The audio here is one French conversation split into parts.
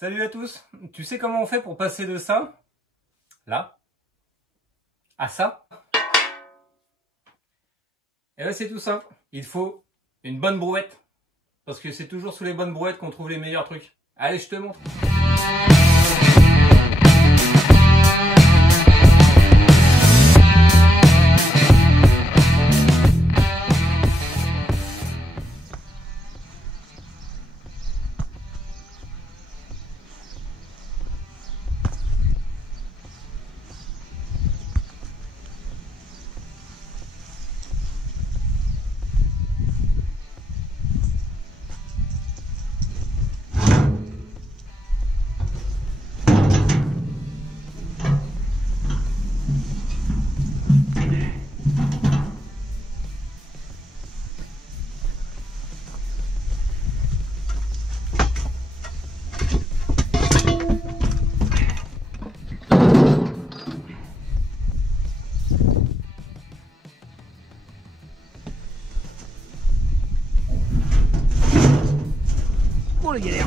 Salut à tous. Tu sais comment on fait pour passer de ça, là, à ça? Et là c'est tout simple. Il faut une bonne brouette. Parce que c'est toujours sous les bonnes brouettes qu'on trouve les meilleurs trucs. Allez, je te montre. Oh la galère.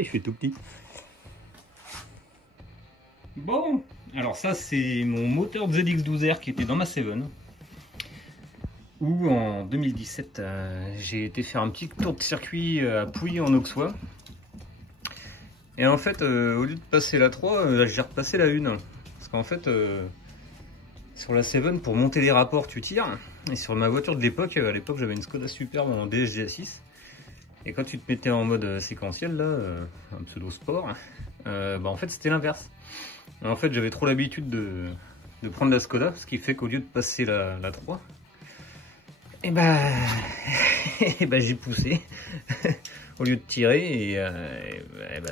Il fait tout petit. Bon, alors ça c'est mon moteur ZX12R qui était dans ma Seven. Où en 2017 j'ai été faire un petit tour de circuit à Pouilly en Auxois. Et en fait au lieu de passer la 3, j'ai repassé la 1. Parce qu'en fait sur la Seven pour monter les rapports tu tires. Et sur ma voiture de l'époque, à l'époque j'avais une Skoda Superbe en DSG-6. Et quand tu te mettais en mode séquentiel, là, un pseudo sport, en fait c'était l'inverse. En fait j'avais trop l'habitude de prendre la Skoda, ce qui fait qu'au lieu de passer la 3, et j'ai poussé au lieu de tirer et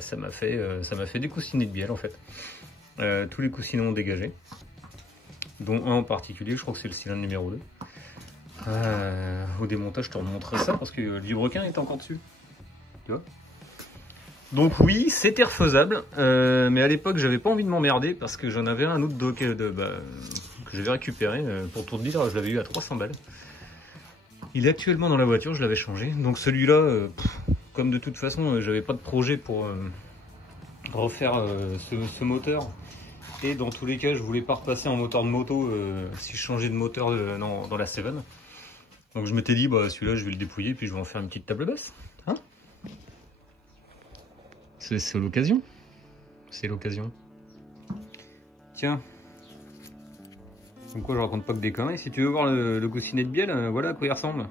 ça m'a fait des coussinets de bielle en fait. Tous les coussinets ont dégagé, dont un en particulier, je crois que c'est le cylindre numéro 2. Au démontage je te remontrerai ça parce que le vilebrequin est encore dessus, tu vois. Donc oui, c'était refaisable, mais à l'époque j'avais pas envie de m'emmerder parce que j'en avais un autre que j'avais récupéré pour tout te dire, je l'avais eu à 300 balles. Il est actuellement dans la voiture, je l'avais changé. Donc celui-là, comme de toute façon j'avais pas de projet pour refaire ce moteur, et dans tous les cas je voulais pas repasser en moteur de moto si je changeais de moteur dans la Seven. Donc je m'étais dit, celui-là je vais le dépouiller puis je vais en faire une petite table basse. Hein, c'est l'occasion. C'est l'occasion. Tiens. Comme quoi je raconte pas que des conneries. Si tu veux voir le coussinet de bielle, voilà à quoi il ressemble.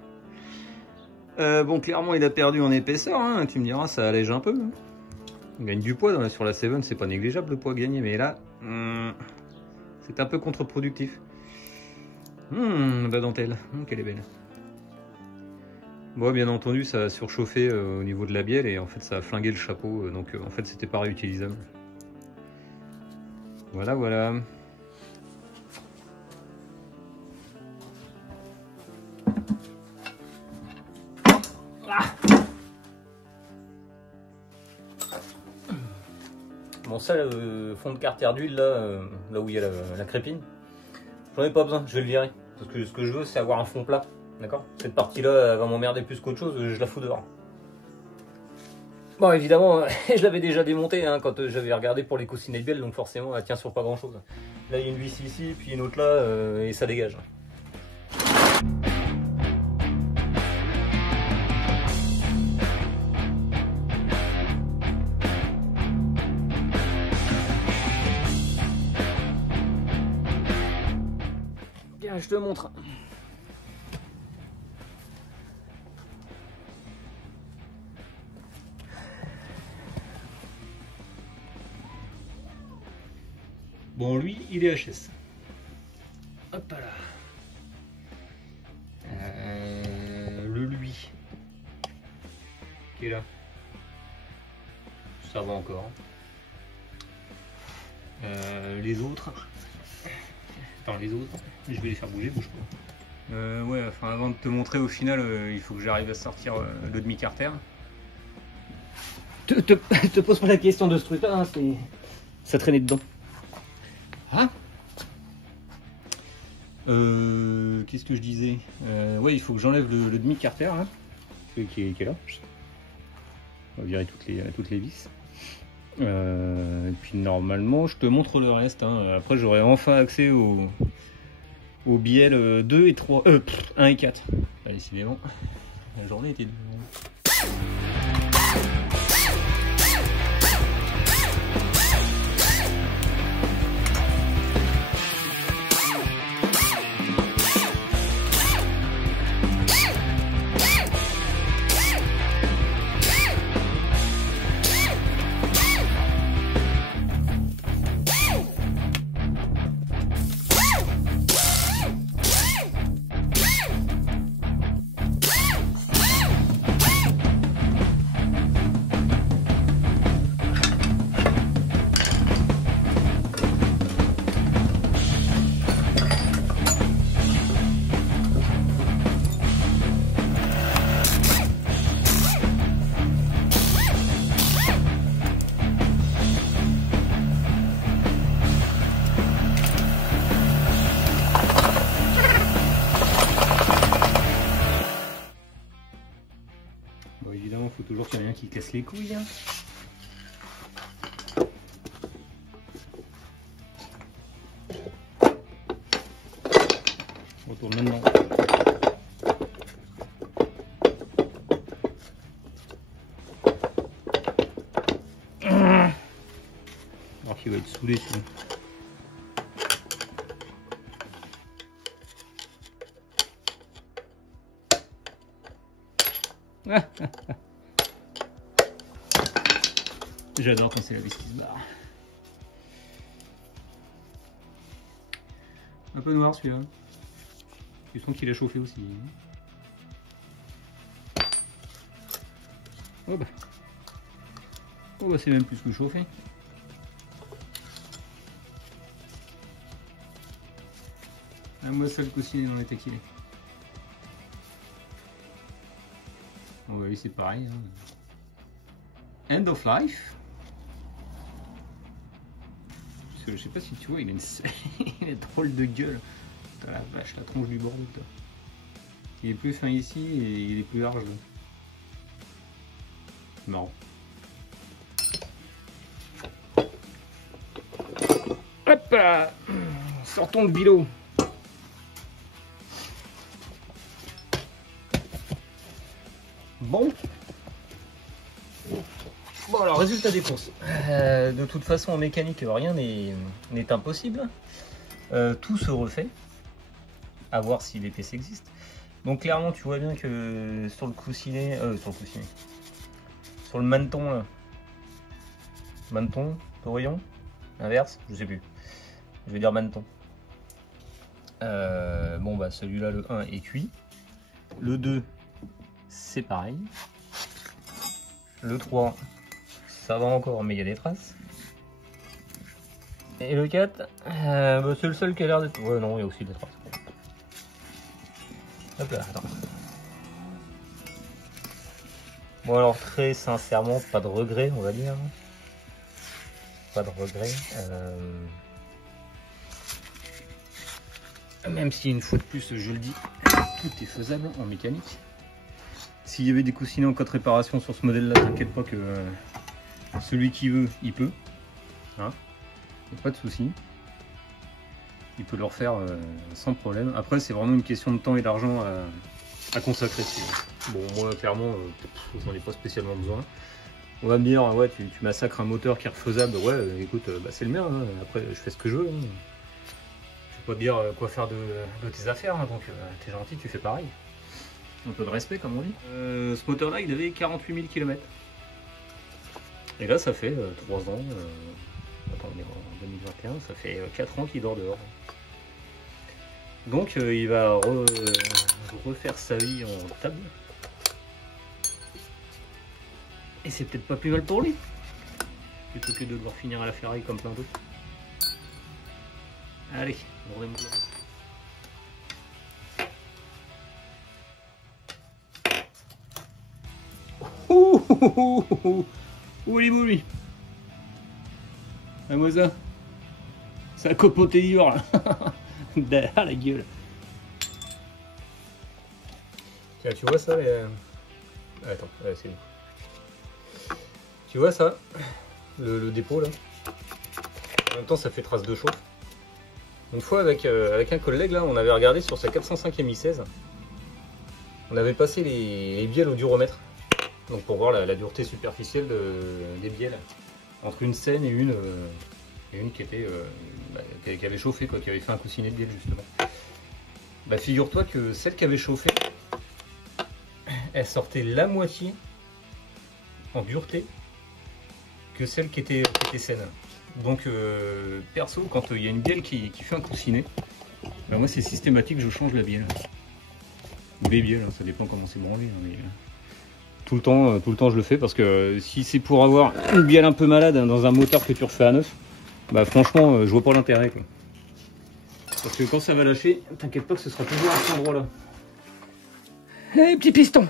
Bon, clairement il a perdu en épaisseur, hein. Tu me diras, ça allège un peu. Hein. On gagne du poids sur la Seven, c'est pas négligeable le poids gagné, mais là, c'est un peu contre-productif. La dentelle, qu'elle est belle. Bon, bien entendu, ça a surchauffé au niveau de la bielle et en fait, ça a flingué le chapeau. Donc, en fait, c'était pas réutilisable. Voilà, voilà. Bon, ça, le fond de carter d'huile, là où il y a la crépine, j'en ai pas besoin, je vais le virer. Parce que ce que je veux, c'est avoir un fond plat. D'accord? Cette partie-là, elle va m'emmerder plus qu'autre chose, je la fous dehors. Bon, évidemment, je l'avais déjà démonté quand j'avais regardé pour les coussinets de bielle, donc forcément, elle tient sur pas grand-chose. Là, il y a une vis ici, puis une autre là, et ça dégage. Bien, je te montre. Bon, lui, il est HS. Hop là. Le lui. Qui est là. Ça va encore. Les autres. Enfin les autres. Je vais les faire bouger, bouge pas. Ouais, enfin avant de te montrer au final, il faut que j'arrive à sortir le demi-carter. Te pose pas la question de ce truc là, hein, ça traînait dedans. Ah, qu'est-ce que je disais, ouais, il faut que j'enlève le demi-carter là, qui est là. On va virer toutes les vis. Et puis normalement je te montre le reste, hein. Après j'aurai enfin accès au biel 2 et 3, 1 et 4. Allez, c'est bon, la journée était dure. Bon, évidemment, il faut toujours qu'il y en ait un qui casse les couilles. Hein. On retourne maintenant. Alors qu'il va être saoulé, tu vois. J'adore quand c'est la vis qui se barre. Un peu noir celui-là. Tu sens qu'il a chauffé aussi. Oh bah, c'est même plus que chauffé. Ah, moi ça le coussinet dans l'état qu'il est. Bon bah lui c'est pareil. Hein. End of life. Parce que je sais pas si tu vois, il a une il a drôle de gueule. Putain la vache, la tronche du bordel. Toi. Il est plus fin ici et il est plus large là. Marrant. Hop là. Sortons le bilot. Bon. Bon alors résultat des courses. De toute façon en mécanique rien n'est impossible. Tout se refait. À voir si les PC existent. Donc clairement tu vois bien que sur le coussinet, sur le maneton là. Maneton, taurillon, inverse, je sais plus. Je vais dire maneton. Bon bah celui-là le 1 est cuit. Le 2 c'est pareil. Le 3 ça va encore mais il y a des traces. Et le 4 bah, c'est le seul qui a l'air d'être... Ouais non il y a aussi des traces. Hop là, attends. Bon alors très sincèrement pas de regret on va dire. Pas de regret. Même si une fois de plus je le dis, tout est faisable en mécanique. S'il y avait des coussinets en cas de réparation sur ce modèle là, t'inquiète pas que celui qui veut, il peut. Hein, y a pas de souci. Il peut le refaire sans problème. Après c'est vraiment une question de temps et d'argent à consacrer dessus. Bon moi clairement j'en ai pas spécialement besoin. On va me dire ouais tu massacres un moteur qui est refaisable. Ouais écoute bah, c'est le mien, hein. Après je fais ce que je veux. Hein. Je vais pas te dire quoi faire de tes affaires, hein. Donc t'es gentil, tu fais pareil. Un peu de respect comme on dit. Ce moteur là il avait 48 000 km. Et là ça fait 3 ans, attends on est en 2021, ça fait 4 ans qu'il dort dehors. Donc il va refaire sa vie en table. Et c'est peut-être pas plus mal pour lui. Plutôt que de devoir finir à la ferraille comme plein d'autres. Allez, bordez moi. Ouh les boules. Ah moi ça. Ça a copoté dur là. Derrière la gueule. Tiens, tu vois ça les... Attends, c'est bon. Tu vois ça, le dépôt là. En même temps ça fait trace de chauffe. Une fois avec un collègue là, on avait regardé sur sa 405 Mi16. On avait passé les bielles au duromètre. Donc pour voir la dureté superficielle des bielles. Entre une saine et une qui était qui avait chauffé, quoi, qui avait fait un coussinet de bielle justement. Bah figure-toi que celle qui avait chauffé, elle sortait la moitié en dureté que celle qui était saine. Donc perso, quand il y a une bielle qui fait un coussinet, bah moi c'est systématique, je change la bielle. Ou les bielles, hein, ça dépend comment c'est branlé. Hein, mais tout le temps je le fais parce que si c'est pour avoir une bielle un peu malade hein, dans un moteur que tu refais à neuf, bah franchement je vois pas l'intérêt. Parce que quand ça va lâcher, t'inquiète pas que ce sera toujours à cet endroit là. Allez petit piston.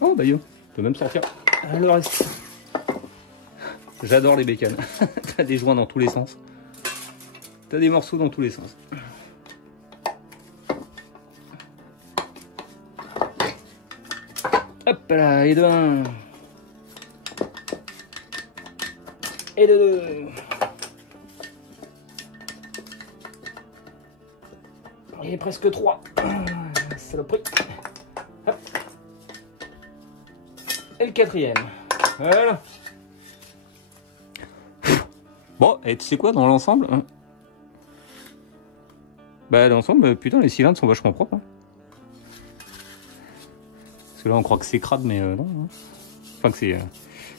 Oh bah yo, tu peux même sortir le reste. J'adore les bécanes. T'as des joints dans tous les sens. T'as des morceaux dans tous les sens. Hop là, et de 1. Et de 2. Il est presque 3. Saloperie. Hop. Et le 4e. Voilà. Bon, et tu sais quoi, dans l'ensemble hein, bah l'ensemble, putain, les cylindres sont vachement propres. Hein. Parce que là, on croit que c'est crade, mais non. Hein. Enfin, que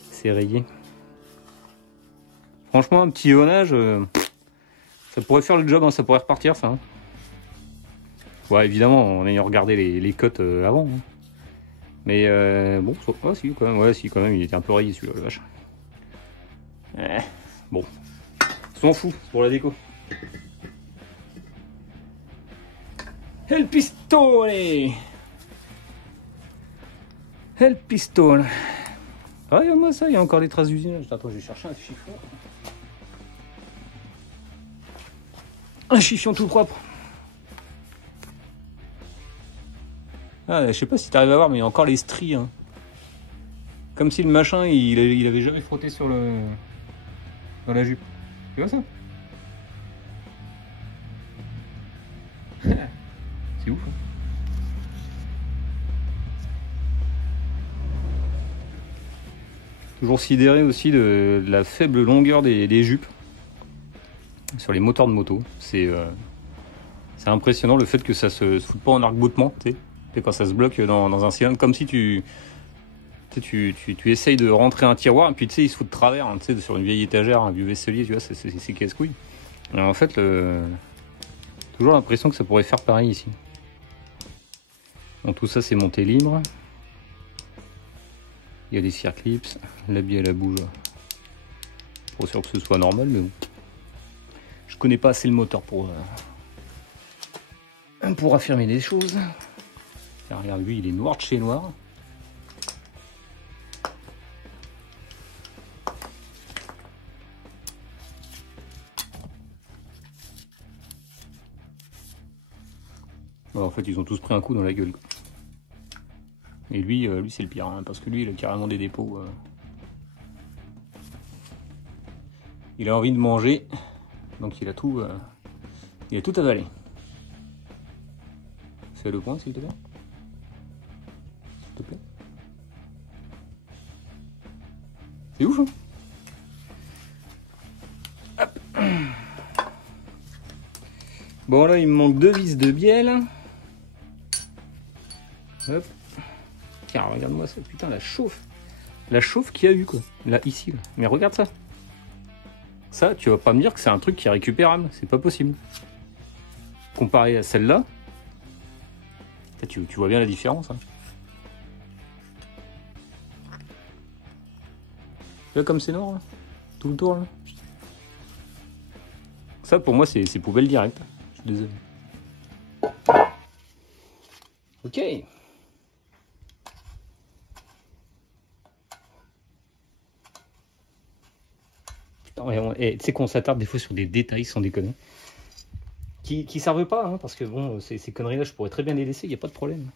c'est rayé. Franchement, un petit honnage, ça pourrait faire le job, hein, ça pourrait repartir, ça. Hein. Ouais, évidemment, en ayant regardé les cotes avant. Hein. Mais bon, oh, si, quand même, ouais, si, quand même, il était un peu rayé, celui-là, le vache. Bon. S'en fout pour la déco. El pistone. El pistone. Ah, regarde-moi ça, il y a encore des traces d'usinage. Attends, je vais chercher un chiffon. Un chiffon tout propre. Ah, je sais pas si tu arrives à voir, mais il y a encore les stries. Hein. Comme si le machin, il avait jamais frotté sur dans la jupe. Tu vois ça? C'est ouf. Hein. Toujours sidéré aussi de la faible longueur des jupes sur les moteurs de moto. C'est impressionnant le fait que ça se fout pas en arc-boutement, tu sais, quand ça se bloque dans un cylindre, comme si tu essayes de rentrer un tiroir et puis tu sais il se fout de travers, hein, tu sais, sur une vieille étagère, un vieux vaisselier, tu vois, c'est casse-couille. En fait, toujours l'impression que ça pourrait faire pareil ici. Donc tout ça c'est monté libre. Il y a des circlips, la bielle bouge. Pour sûr que ce soit normal, mais bon. Je connais pas assez le moteur pour affirmer des choses. Tiens, regarde, lui il est noir de chez noir. En fait, ils ont tous pris un coup dans la gueule. Et lui c'est le pire, hein, parce que lui, il a carrément des dépôts. Il a envie de manger, donc il a tout avalé. Fais le point, s'il te plaît. S'il te plaît. C'est ouf, hein. Hop. Bon, là, il me manque 2 vis de bielle. Hop. Tiens, regarde-moi ça, putain, la chauffe. La chauffe qu'il y a eu, quoi. Là, ici, là. Mais regarde ça. Ça, tu vas pas me dire que c'est un truc qui est récupérable. C'est pas possible. comparé à celle-là, tu vois bien la différence. Hein. Tu vois comme c'est noir, là, tout le tour. Là. Ça, pour moi, c'est poubelle directe. Je suis désolé. Ok. Tu sais qu'on s'attarde des fois sur des détails sans déconner. Qui servent pas, hein, parce que bon, ces conneries-là, je pourrais très bien les laisser, il n'y a pas de problème.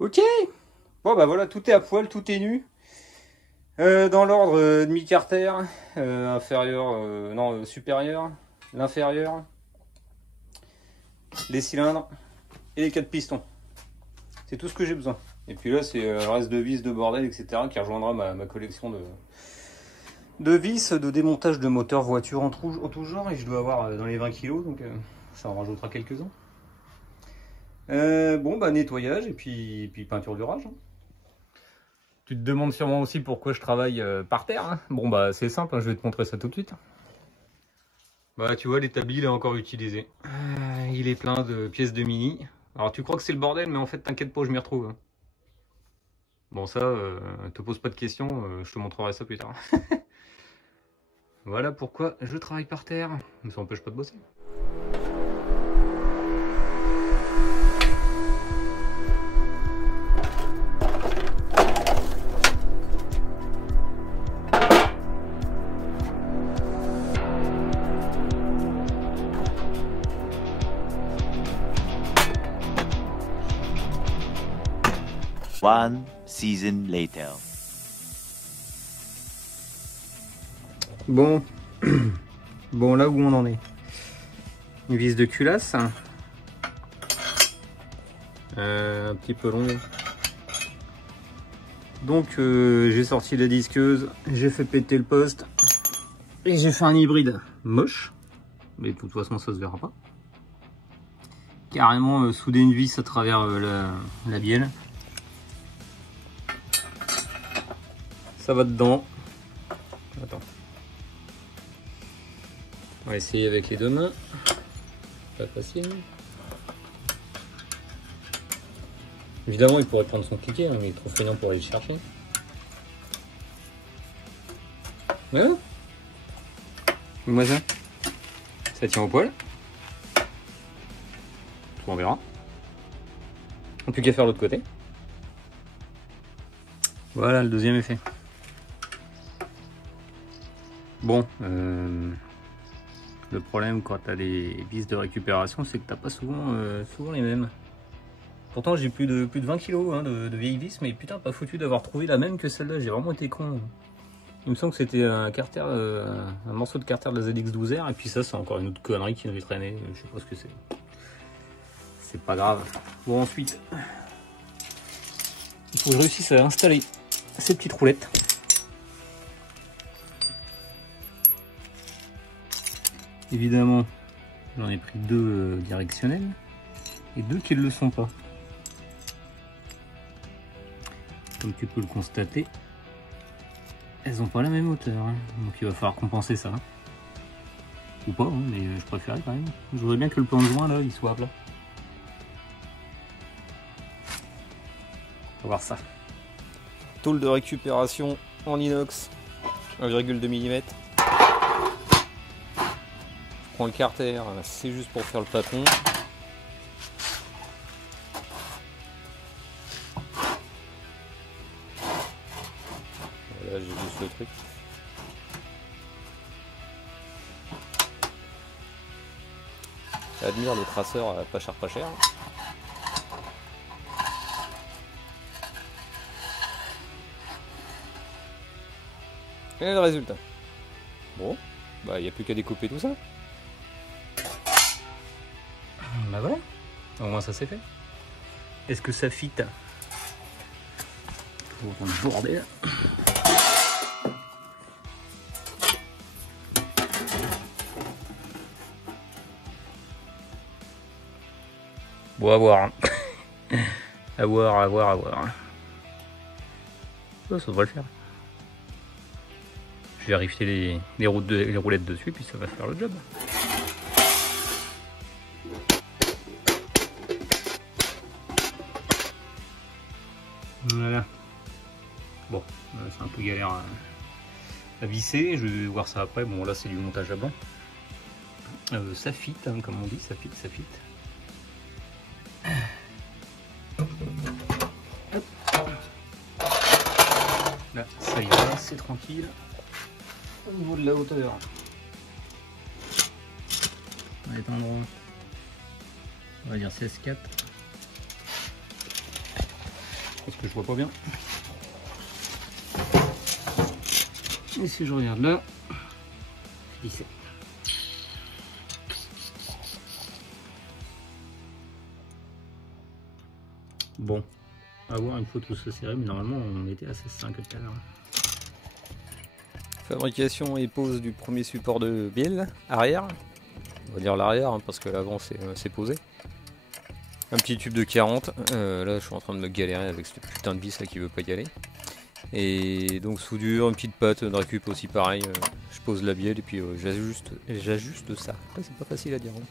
Ok. Bon, bah voilà, tout est à poil, tout est nu. Dans l'ordre, demi-carter, inférieur, non, supérieur, l'inférieur, les cylindres et les 4 pistons. C'est tout ce que j'ai besoin. Et puis là, c'est le reste de vis, de bordel, etc. qui rejoindra ma collection de vis, de démontage de moteurs voitures en tout genre. Et je dois avoir dans les 20 kg, donc ça en rajoutera quelques-uns. Bon, bah nettoyage et puis peinture du rage. Hein. Tu te demandes sûrement aussi pourquoi je travaille par terre. Hein. Bon, bah c'est simple, hein, je vais te montrer ça tout de suite. Bah tu vois, l'établi il est encore utilisé. Il est plein de pièces de mini. Alors tu crois que c'est le bordel, mais en fait t'inquiète pas, je m'y retrouve. Hein. Bon ça, te pose pas de questions, je te montrerai ça plus tard. Voilà pourquoi je travaille par terre. Mais ça n'empêche pas de bosser. One season later. Bon, bon là où on en est. Une vis de culasse. Un petit peu longue. Donc j'ai sorti la disqueuse, j'ai fait péter le poste. Et j'ai fait un hybride moche. Mais de toute façon ça se verra pas. Carrément souder une vis à travers la bielle. Ça va dedans. Attends. On va essayer avec les deux mains. Pas facile. Évidemment, il pourrait prendre son cliquet, hein, mais il est trop feignant pour aller le chercher. Voilà. Moi ça. Ça tient au poil. On verra. Plus qu'à faire l'autre côté. Voilà le deuxième effet. Bon, le problème quand tu as des vis de récupération, c'est que tu n'as pas souvent les mêmes. Pourtant j'ai plus de 20 kg hein, de vieilles vis, mais putain pas foutu d'avoir trouvé la même que celle-là, j'ai vraiment été con. Il me semble que c'était un morceau de carter de la ZX12R, et puis ça c'est encore une autre connerie qui devait traîner, je sais pas ce que c'est. C'est pas grave. Bon ensuite, il faut que je réussisse à installer ces petites roulettes. Évidemment, j'en ai pris deux directionnels et deux qui ne le sont pas. Comme tu peux le constater, elles n'ont pas la même hauteur. Hein. Donc il va falloir compenser ça. Ou pas, hein, mais je préférais quand même. Je voudrais bien que le plan de joint là, il soit à plat. On va voir ça. Tôle de récupération en inox, 1,2 mm. Je prends le carter, c'est juste pour faire le patron. Voilà, j'ai juste le truc. Admire le traceur pas cher. Et le résultat. Bon, bah il n'y a plus qu'à découper tout ça. Bah voilà, au moins ça c'est fait. Est-ce que ça fit? Pour le bordel. Bon, à voir. À voir. Ça devrait le faire. Je vais vérifier les roulettes dessus, puis ça va faire le job. Voilà. Bon, c'est un peu galère à visser, je vais voir ça après. Bon, là c'est du montage à blanc. Ça fit, hein, comme on dit, ça fit, ça fit. Là, ça y va, c'est tranquille. Au niveau de la hauteur, on va étendre, on va dire 16,4. Parce que je vois pas bien. Et si je regarde là, 17. Bon, à voir une fois tout ça serré, mais normalement on était à 16,5 tout à l'heure. Fabrication et pose du premier support de bielle arrière. On va dire l'arrière hein, parce que l'avant c'est posé. Un petit tube de 40. Là je suis en train de me galérer avec cette putain de vis là qui veut pas y aller. Et donc soudure, une petite patte de récup aussi pareil. Je pose la bielle et puis j'ajuste ça. Après c'est pas facile à dire. Hein.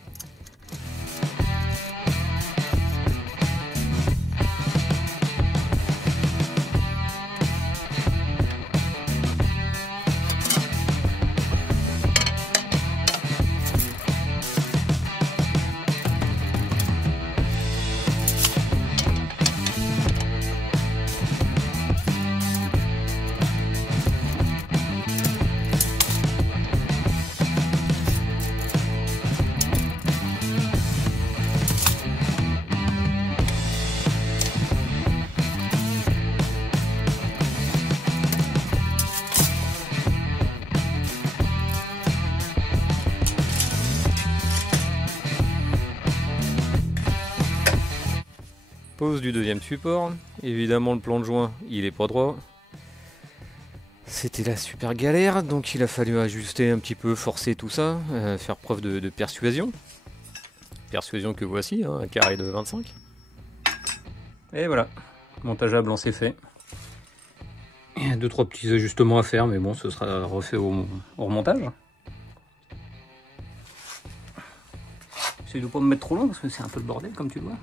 Pose du deuxième support, évidemment le plan de joint il est pas droit. C'était la super galère, donc il a fallu ajuster un petit peu, forcer tout ça, faire preuve de persuasion. Persuasion que voici, hein, un carré de 25. Et voilà, montage à blanc c'est fait. Il y a 2-3 petits ajustements à faire, mais bon ce sera refait au remontage. J'essaie de pas me mettre trop long parce que c'est un peu le bordel comme tu le vois.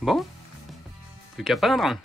Bon, plus qu'à peindre.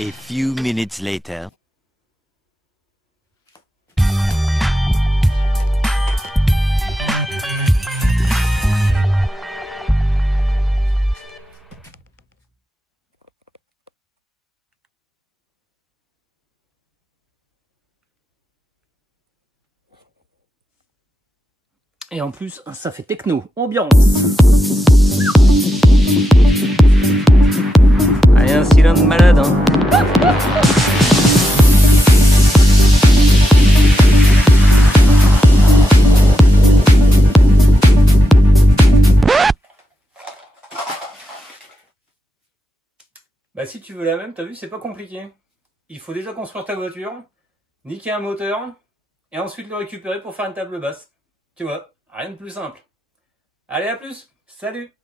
A few minutes later. Et en plus, ça fait techno, ambiance. Allez, un cylindre malade, hein. Bah si tu veux la même, t'as vu, c'est pas compliqué. Il faut déjà construire ta voiture, niquer un moteur, et ensuite le récupérer pour faire une table basse. Tu vois, rien de plus simple. Allez, à plus, salut!